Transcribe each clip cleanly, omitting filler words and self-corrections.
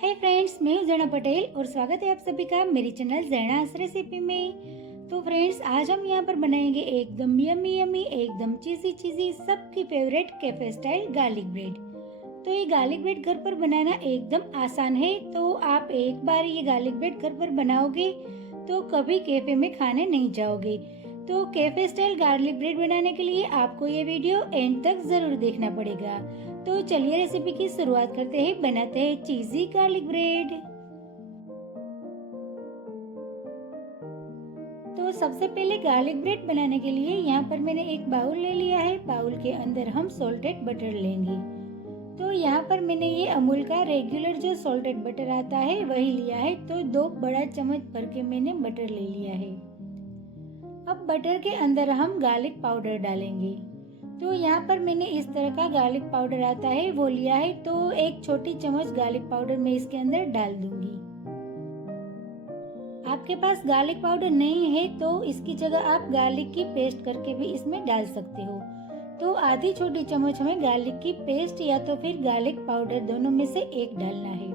Hi friends, मैं हूं जैना पटेल और स्वागत है आप सभी का मेरी चैनल जैनास रेसिपी में। तो फ्रेंड्स, आज हम यहाँ पर बनाएंगे एकदम यमी यमी, एकदम चीज़ी चीज़ी, सबकी favourite cafe style garlic bread. तो ये गार्लिक ब्रेड घर पर बनाना एकदम आसान है। तो आप एक बार ये गार्लिक ब्रेड घर पर बनाओगे तो कभी कैफे में खाने नहीं जाओगे। तो कैफे स्टाइल गार्लिक ब्रेड बनाने के लिए आपको ये वीडियो एंड तक जरूर देखना पड़ेगा। तो चलिए रेसिपी की शुरुआत करते हैं। बनाते हैं चीजी गार्लिक ब्रेड। तो सबसे पहले गार्लिक ब्रेड बनाने के लिए यहाँ पर मैंने एक बाउल ले लिया है। बाउल के अंदर हम सॉल्टेड बटर लेंगे। तो यहाँ पर मैंने ये अमूल का रेगुलर जो सॉल्टेड बटर आता है वही लिया है। तो 2 बड़ा चम्मच भर के मैंने बटर ले लिया है। अब बटर के अंदर हम गार्लिक पाउडर डालेंगे। तो यहाँ पर मैंने इस तरह का गार्लिक पाउडर आता है वो लिया है। तो 1 छोटी चम्मच गार्लिक पाउडर मैं इसके अंदर डाल दूंगी। आपके पास गार्लिक पाउडर नहीं है तो इसकी जगह आप गार्लिक की पेस्ट करके भी इसमें डाल सकते हो। तो आधी छोटी चम्मच हमें गार्लिक की पेस्ट या तो फिर गार्लिक पाउडर दोनों में से एक डालना है।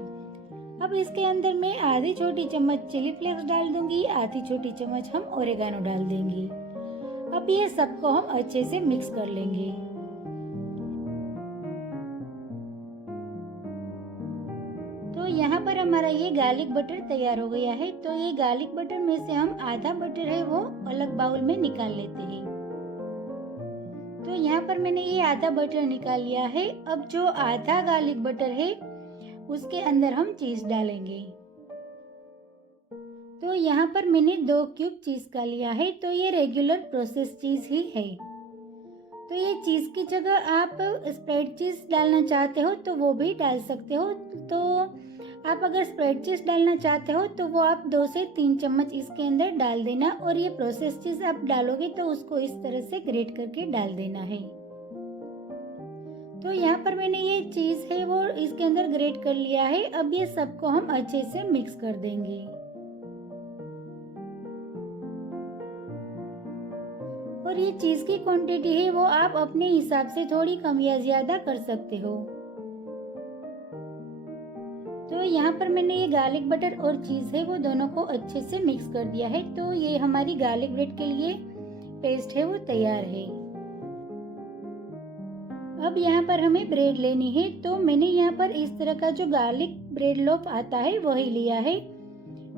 अब इसके अंदर मैं आधी छोटी चम्मच चिली फ्लेक्स डाल दूंगी, आधी छोटी चम्मच हम ओरेगानो डाल देंगे। अब ये सबको हम अच्छे से मिक्स कर लेंगे। तो यहाँ पर हमारा ये गार्लिक बटर तैयार हो गया है। तो ये गार्लिक बटर में से हम आधा बटर है वो अलग बाउल में निकाल लेते हैं। तो यहाँ पर मैंने ये आधा बटर निकाल लिया है। अब जो आधा गार्लिक बटर है उसके अंदर हम चीज डालेंगे। तो यहाँ पर मैंने 2 क्यूब चीज का लिया है। तो ये रेगुलर प्रोसेस चीज ही है। तो ये चीज की जगह आप स्प्रेड चीज डालना चाहते हो तो वो भी डाल सकते हो। तो आप अगर स्प्रेड चीज डालना चाहते हो तो वो आप 2 से 3 चम्मच इसके अंदर डाल देना। और ये प्रोसेस चीज आप डालोगे तो उसको इस तरह से ग्रेट करके डाल देना है। तो यहाँ पर मैंने ये चीज है वो इसके अंदर ग्रेट कर लिया है। अब ये सबको हम अच्छे से मिक्स कर देंगे। और ये चीज की क्वांटिटी है वो आप अपने हिसाब से थोड़ी कम या ज्यादा कर सकते हो। तो यहाँ पर मैंने ये गार्लिक बटर और चीज है वो दोनों को अच्छे से मिक्स कर दिया है। तो ये हमारी गार्लिक ब्रेड के लिए पेस्ट है वो तैयार है। अब यहाँ पर हमें ब्रेड लेनी है। तो मैंने यहाँ पर इस तरह का जो गार्लिक ब्रेड लोफ आता है वही लिया है।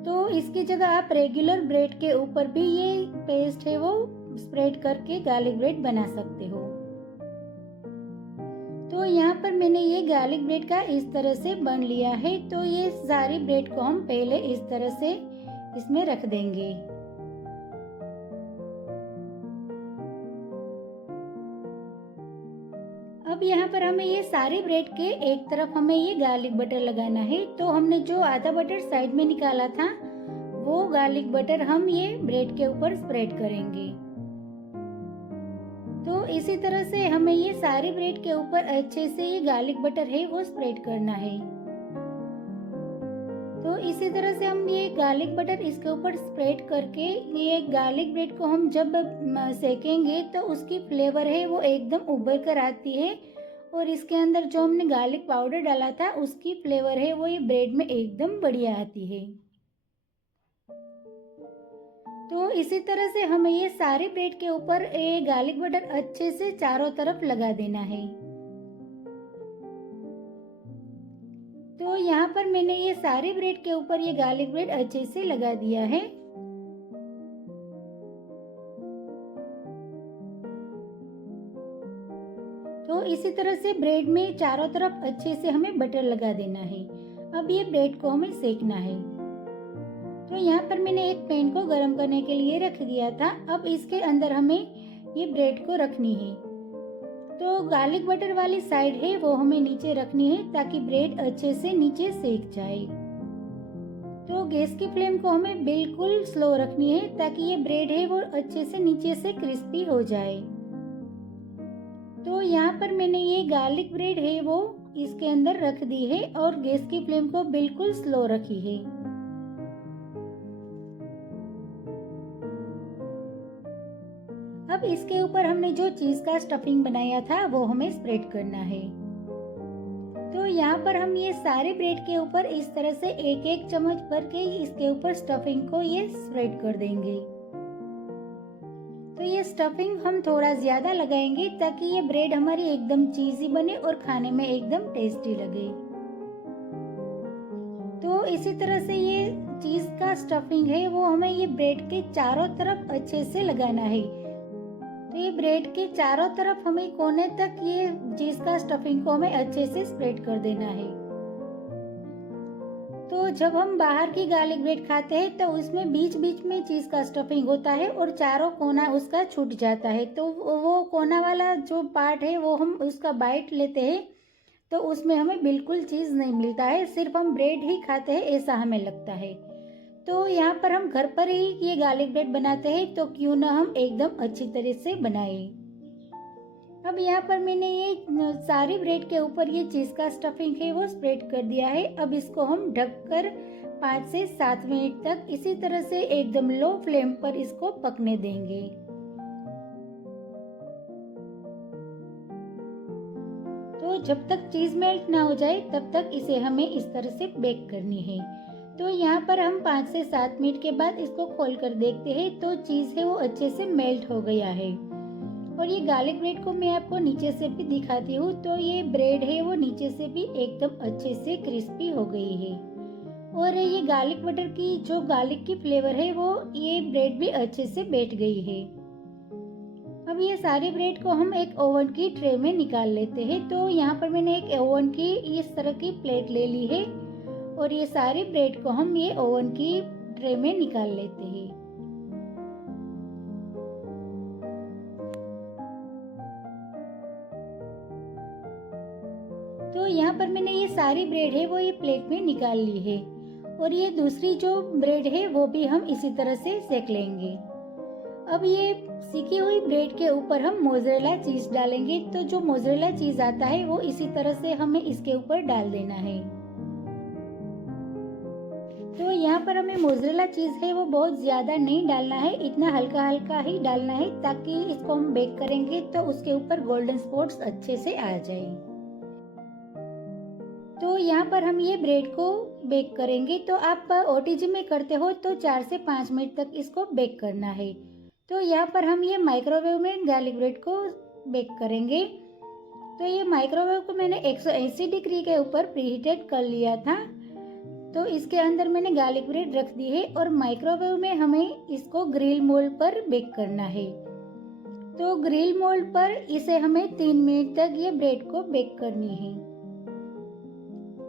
तो इसकी जगह आप रेगुलर ब्रेड के ऊपर भी ये पेस्ट है वो स्प्रेड करके गार्लिक ब्रेड बना सकते हो। तो यहाँ पर मैंने ये गार्लिक ब्रेड का इस तरह से बन लिया है। तो ये सारी ब्रेड को हम पहले इस तरह से इसमें रख देंगे। अब यहाँ पर हमें ये सारी ब्रेड के एक तरफ हमें ये गार्लिक बटर लगाना है। तो हमने जो आधा बटर साइड में निकाला था वो गार्लिक बटर हम ये ब्रेड के ऊपर स्प्रेड करेंगे। तो इसी तरह से हमें ये सारी ब्रेड के ऊपर अच्छे से ये गार्लिक बटर है वो स्प्रेड करना है। तो इसी तरह से हम ये गार्लिक बटर इसके ऊपर स्प्रेड करके ये गार्लिक ब्रेड को हम जब सेकेंगे तो उसकी फ्लेवर है वो एकदम उभर कर आती है। और इसके अंदर जो हमने गार्लिक पाउडर डाला था उसकी फ्लेवर है वो ये ब्रेड में एकदम बढ़िया आती है। तो इसी तरह से हमें ये सारे ब्रेड के ऊपर ये गार्लिक बटर अच्छे से चारों तरफ लगा देना है। तो यहाँ पर मैंने ये सारे ब्रेड के ऊपर ये गार्लिक ब्रेड अच्छे से लगा दिया है। तो इसी तरह से ब्रेड में चारों तरफ अच्छे से हमें बटर लगा देना है। अब ये ब्रेड को हमें सेकना है। तो यहाँ पर मैंने एक पैन को गर्म करने के लिए रख दिया था। अब इसके अंदर हमें ये ब्रेड को रखनी है। तो गार्लिक बटर वाली साइड है वो हमें नीचे रखनी है ताकि ब्रेड अच्छे से नीचे सेक जाए। तो गैस की फ्लेम को हमें बिल्कुल स्लो रखनी है ताकि ये ब्रेड है वो अच्छे से नीचे से क्रिस्पी हो जाए। तो यहाँ पर मैंने ये गार्लिक ब्रेड है वो इसके अंदर रख दी है और गैस की फ्लेम को बिल्कुल स्लो रखी है। अब इसके ऊपर हमने जो चीज का स्टफिंग बनाया था वो हमें स्प्रेड करना है। तो यहाँ पर हम ये सारे ब्रेड के ऊपर इस तरह से एक एक चम्मच भर के इसके ऊपर स्टफिंग को ये स्प्रेड कर देंगे। तो ये स्टफिंग हम थोड़ा ज्यादा लगाएंगे ताकि ये ब्रेड हमारी एकदम चीजी बने और खाने में एकदम टेस्टी लगे। तो इसी तरह से ये चीज का स्टफिंग है वो हमें ये ब्रेड के चारों तरफ अच्छे से लगाना है। तो ये ब्रेड के चारों तरफ हमें कोने तक ये चीज का स्टफिंग को हमें अच्छे से स्प्रेड कर देना है। तो जब हम बाहर की गार्लिक ब्रेड खाते हैं तो उसमें बीच बीच में चीज का स्टफिंग होता है और चारों कोना उसका छूट जाता है। तो वो कोना वाला जो पार्ट है वो हम उसका बाइट लेते हैं तो उसमें हमें बिल्कुल चीज नहीं मिलता है, सिर्फ हम ब्रेड ही खाते हैं ऐसा हमें लगता है। तो यहाँ पर हम घर पर ही ये गार्लिक ब्रेड बनाते हैं तो क्यों ना हम एकदम अच्छी तरह से बनाएं। अब यहाँ पर मैंने ये सारी ब्रेड के ऊपर ये चीज का स्टफिंग है वो स्प्रेड कर दिया है। अब इसको हम ढककर 5 से 7 मिनट तक इसी तरह से एकदम लो फ्लेम पर इसको पकने देंगे। तो जब तक चीज मेल्ट ना हो जाए तब तक इसे हमें इस तरह से बेक करनी है। तो यहाँ पर हम 5 से 7 मिनट के बाद इसको खोल कर देखते हैं तो चीज है वो अच्छे से मेल्ट हो गया है। और ये गार्लिक ब्रेड को मैं आपको नीचे से भी दिखाती हूँ तो ये ब्रेड है वो नीचे से भी एकदम अच्छे से क्रिस्पी हो गई है। और ये गार्लिक बटर की जो गार्लिक की फ्लेवर है वो ये ब्रेड भी अच्छे से बैठ गई है। अब ये सारी ब्रेड को हम एक ओवन की ट्रे में निकाल लेते हैं। तो यहाँ पर मैंने एक ओवन की इस तरह की प्लेट ले ली है और ये सारी ब्रेड को हम ये ओवन की ट्रे में निकाल लेते हैं। तो यहाँ पर मैंने ये सारी ब्रेड है वो ये प्लेट में निकाल ली है और ये दूसरी जो ब्रेड है वो भी हम इसी तरह से सेक लेंगे। अब ये सीखी हुई ब्रेड के ऊपर हम मोज़रेला चीज डालेंगे। तो जो मोज़रेला चीज आता है वो इसी तरह से हमें इसके ऊपर डाल देना है। तो यहाँ पर हमें मोज़रेला चीज है वो बहुत ज्यादा नहीं डालना है, इतना हल्का हल्का ही डालना है ताकि इसको हम बेक करेंगे तो उसके ऊपर गोल्डन स्पॉट्स अच्छे से आ जाए। तो यहाँ पर हम ये ब्रेड को बेक करेंगे। तो आप ओटीजी में करते हो तो 4 से 5 मिनट तक इसको बेक करना है। तो यहाँ पर हम ये माइक्रोवेव में गार्लिक ब्रेड को बेक करेंगे। तो ये माइक्रोवेव को मैंने 180 डिग्री के ऊपर प्रीहीटेड कर लिया था। तो इसके अंदर मैंने गार्लिक ब्रेड रख दी है और माइक्रोवेव में हमें इसको ग्रिल मोल्ड पर बेक करना है। तो ग्रिल मोल्ड पर इसे हमें 3 मिनट तक ये ब्रेड को बेक करनी है।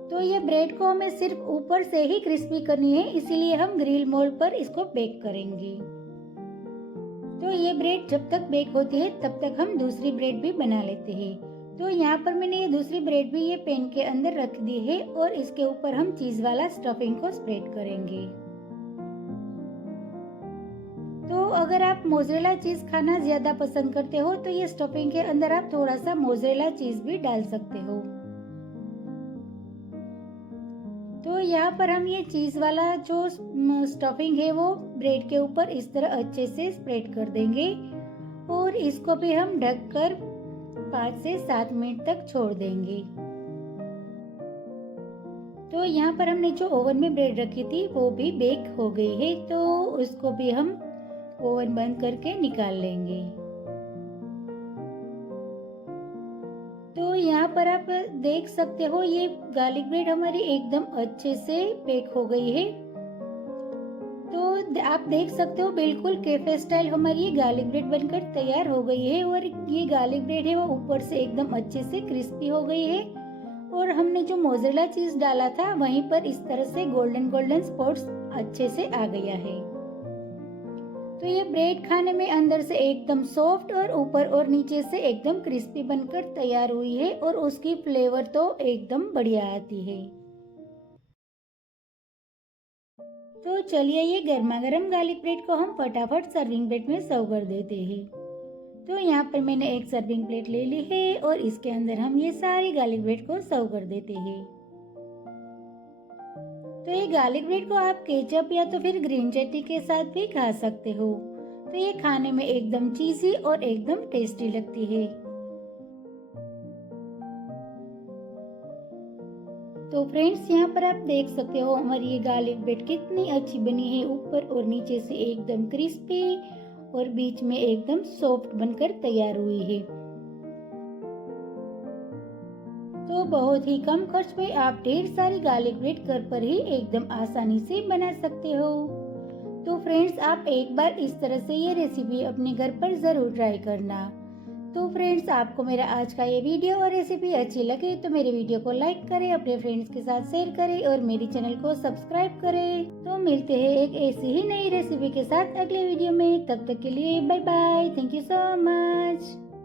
तो ये ब्रेड को हमें सिर्फ ऊपर से ही क्रिस्पी करनी है, इसीलिए हम ग्रिल मोल्ड पर इसको बेक करेंगे। तो ये ब्रेड जब तक बेक होती है तब तक हम दूसरी ब्रेड भी बना लेते हैं। तो यहाँ पर मैंने ये दूसरी ब्रेड भी ये पैन के अंदर रख दी है और इसके ऊपर हम चीज वाला स्टफिंग को स्प्रेड करेंगे। तो अगर आप मोज़रेला चीज खाना ज्यादा पसंद करते हो तो ये स्टफिंग के अंदर आप थोड़ा सा मोज़रेला चीज भी डाल सकते हो। तो यहाँ पर हम ये चीज वाला जो स्टफिंग है वो ब्रेड के ऊपर इस तरह अच्छे से स्प्रेड कर देंगे और इसको भी हम ढककर 5 से 7 मिनट तक छोड़ देंगे। तो यहाँ पर हमने जो ओवन में ब्रेड रखी थी वो भी बेक हो गई है, तो उसको भी हम ओवन बंद करके निकाल लेंगे। तो यहाँ पर आप देख सकते हो ये गार्लिक ब्रेड हमारी एकदम अच्छे से बेक हो गई है। तो आप देख सकते हो बिल्कुल कैफे स्टाइल हमारी ये गार्लिक ब्रेड बनकर तैयार हो गई है और ये गार्लिक ब्रेड है वो ऊपर से एकदम अच्छे से क्रिस्पी हो गई है और हमने जो मोज़रेला चीज डाला था वहीं पर इस तरह से गोल्डन गोल्डन स्पॉट्स अच्छे से आ गया है। तो ये ब्रेड खाने में अंदर से एकदम सॉफ्ट और ऊपर और नीचे से एकदम क्रिस्पी बनकर तैयार हुई है और उसकी फ्लेवर तो एकदम बढ़िया आती है। तो चलिए ये गर्मा गर्म गार्लिक ब्रेड को हम फटाफट सर्विंग प्लेट में सर्व कर देते हैं। तो यहाँ पर मैंने एक सर्विंग प्लेट ले ली है और इसके अंदर हम ये सारी गार्लिक ब्रेड को सर्व कर देते हैं। तो ये गार्लिक ब्रेड को आप केचप या तो फिर ग्रीन चटनी के साथ भी खा सकते हो। तो ये खाने में एकदम चीज़ी और एकदम टेस्टी लगती है। तो फ्रेंड्स यहाँ पर आप देख सकते हो हमारी ये गार्लिक ब्रेड कितनी अच्छी बनी है, ऊपर और नीचे से एकदम क्रिस्पी और बीच में एकदम सॉफ्ट बनकर तैयार हुई है। तो बहुत ही कम खर्च में आप ढेर सारी गार्लिक ब्रेड घर पर ही एकदम आसानी से बना सकते हो। तो फ्रेंड्स आप एक बार इस तरह से ये रेसिपी अपने घर पर ज़रूर ट्राई करना। तो फ्रेंड्स आपको मेरा आज का ये वीडियो और रेसिपी अच्छी लगे तो मेरे वीडियो को लाइक करें, अपने फ्रेंड्स के साथ शेयर करें और मेरी चैनल को सब्सक्राइब करें। तो मिलते हैं एक ऐसी ही नई रेसिपी के साथ अगले वीडियो में। तब तक के लिए bye bye. Thank you so much.